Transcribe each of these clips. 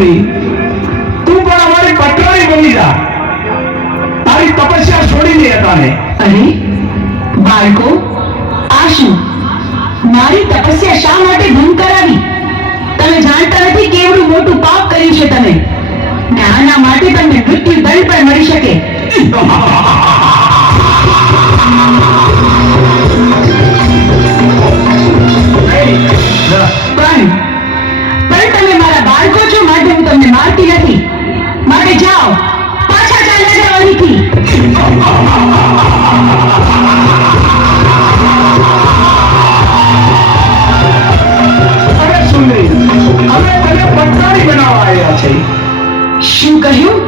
સુંદરી, તું પણ અમારી પટરાણી બની જા. તારી તપસ્યા છોડી દે તાને. અરે બાળકો, આ શું? મારી તપસ્યા શા માટે ભંગ કરાવી? તમે જાણતા નથી કેવડું મોટું પાપ કર્યું છે તમે, ને આના માટે તમને મૃત્યુ દંડ પણ મળી શકે. પણ તમે મારા બાળકો છો માટે હું તમને મારતી નથી. માટે જાઓ, પાછા ચાલ્યા જાઓ અહીંથી. અરે સુંદરી, અમે તને પટરાણી બનાવવા આવ્યા છે. શું કહ્યું?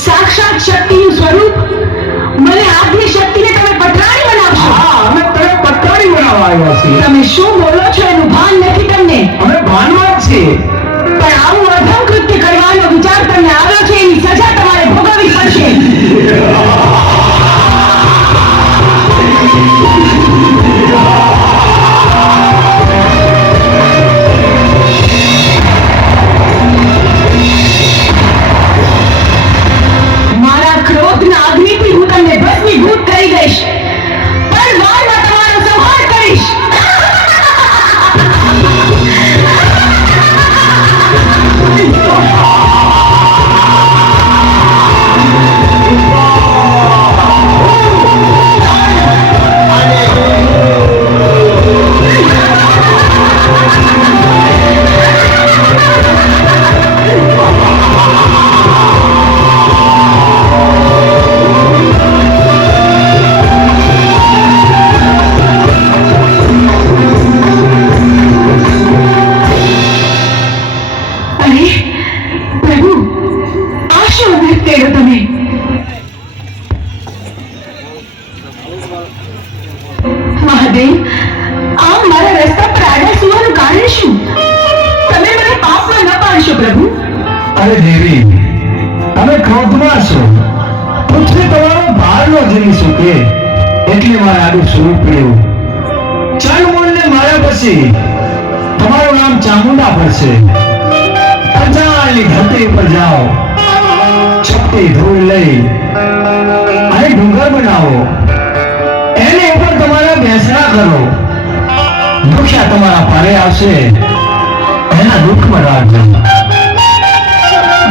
સાક્ષાત શક્તિનું સ્વરૂપ, મને આદિ શક્તિને તમે પટરાણી બનાવશો? હા, અમે તને પટરાણી બનાવવા આવ્યા છીએ. તમે શું બોલો છો એનું ભાન નથી તમને. અમે ભાનમાં જ છીએ. પણ આવું અધમ કૃત્ય કરવાનો વિચાર તમને આવ્યો છે, એની સજા તમારે ભોગવવી પડશે. મારા ક્રોધના અગ્નિથી હું તમને ભસ્મીભૂત કરી દઈશ, પણ વારમાં તમારો સંહાર કરીશ. મહાદેવ, આ મારા રસ્તા પર આડા સુવાનું કારણ શું? તમે મને પાપમાં ન પાડશો પ્રભુ. અરે દેવી, તમે ક્રોધમાં છો. પૃથ્વી તમારો ભાર ન ઝીલી શકે એટલે મારે આડું સ્વરૂપ પડ્યું. ચાંદમૂળને માર્યા પછી તમારું નામ ચામુંડા પડશે. અજાણની ધરતી પર જાઓ, છપટી ધૂળ લઈ અને ડુંગર બનાવો, એની ઉપર તમારા બેસણા કરો. દુખ્યા તમારા ભારે આવશે, એના દુઃખમાં રાખજો.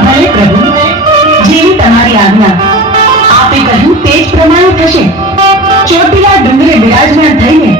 ભલે પ્રભુ, જેવી તમારી આજ્ઞા. આપે કહ્યું તે જ પ્રમાણે થશે. ચોટીલા ડુંગરે બિરાજમાન થઈને